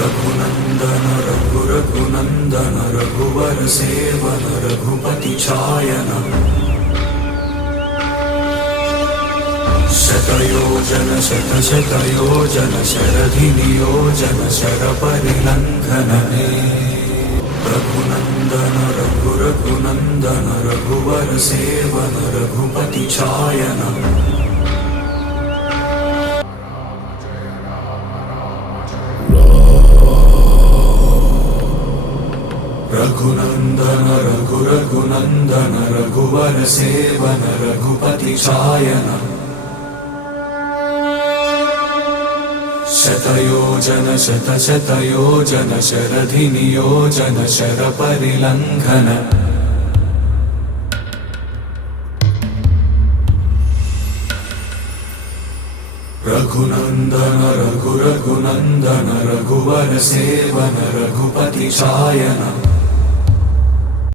रघुनंदन रघुनंदन रघुवर seven Raghupati छायन शतयोजन शतशतयोजन शरधि नियोजन शरपरिलंघन रघुनंदन रघुनंदन रघुवर seven Raghupati छायन Raghunandan Raghunandan रघुवर seven Raghupati छायन शतयोजन शतशतयोजन शरधि नियोजन शरपरिलंघन रघुनंदन रघुनंदन रघुवर seven Raghupati छायन।